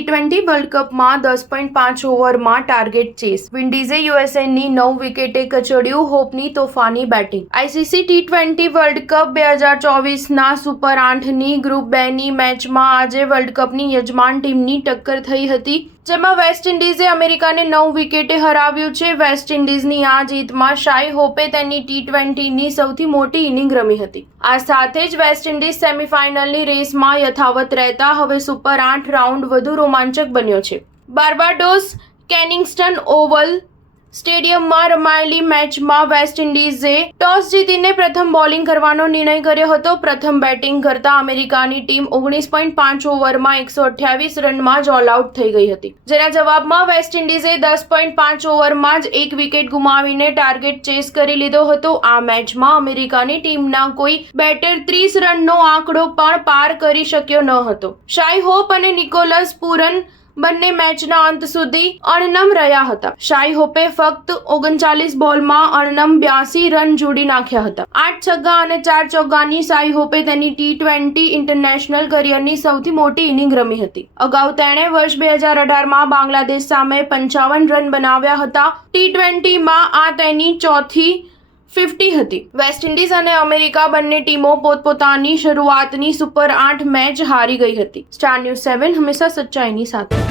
T20 world કપમાં 10.5 ઓવરમાં target chess. વિન્ડીઝે યુએસએની 9 વિકેટે કચડ્યું હોપની તોફાની બેટિંગ. આઈસીસી ટી20 વર્લ્ડ કપ 2024ના સુપર 8ની ગ્રુપ 2ની મેચમાં આજે વર્લ્ડ કપની યજમાન ટીમની ટક્કર થઈ હતી, જેમાં વેસ્ટ ઇન્ડિઝે અમેરિકાને 9 વિકેટે હરાવ્યું છે. વેસ્ટ ઇન્ડિઝની આ જીતમાં શાઈ હોપે તેની ટી20ની સૌથી મોટી ઇનિંગ રમી હતી. આ સાથે જ વેસ્ટ ઇન્ડિઝ સેમીફાઇનલની રેસમાં યથાવત રહેતા હવે સુપર 8 રાઉન્ડ વધુ રોમાંચક બન્યો છે. બાર્બાડોસ કેનિંગસ્ટન ઓવલ સ્ટેડિયમમાં રમાયેલી મેચમાં વેસ્ટ ઇન્ડિઝે ટોસ જીતીને પ્રથમ બોલિંગ કરવાનો નિર્ણય કર્યો હતો. પ્રથમ બેટિંગ કરતા અમેરિકાની ટીમ 19.5 ઓવરમાં 128 રનમાં જ ઓલ આઉટ થઈ ગઈ હતી, જેના જવાબમાં વેસ્ટ ઇન્ડિઝે 10.5 ઓવરમાં જ 1 વિકેટ ગુમાવીને ટાર્ગેટ ચેસ કરી લીધો હતો. આ મેચમાં અમેરિકાની ટીમના કોઈ બેટર 30 રનનો આંકડો પણ પાર કરી શક્યો ન હતો. શાઈ હોપ અને નિકોલસ પૂરન બંને મેચના અંત સુધી અણનમ રહ્યા હતા. શાઈ હોપે ફક્ત 39 બોલમાં અણનમ 82 રન જોડી નાખ્યા હતા. 8 છગ્ગા અને 4 ચોગ્ગાની શાઈ હોપે તેની ટી20 ઇન્ટરનેશનલ કરિયરની સૌથી મોટી ઇનિંગ રમી હતી. અગાઉ તેણે વર્ષ 2018માં બાંગ્લાદેશ સામે 55 રન બનાવ્યા હતા. ટી20માં આ તેની ચોથી 50 હતી. વેસ્ટ ઇન્ડિઝ અને અમેરિકા બંને ટીમો પોતપોતાની શરૂઆતની સુપર 8 મેચ હારી ગઈ હતી. સ્ટાર ન્યૂઝ 7 હંમેશા સચ્ચાઈની સાથે.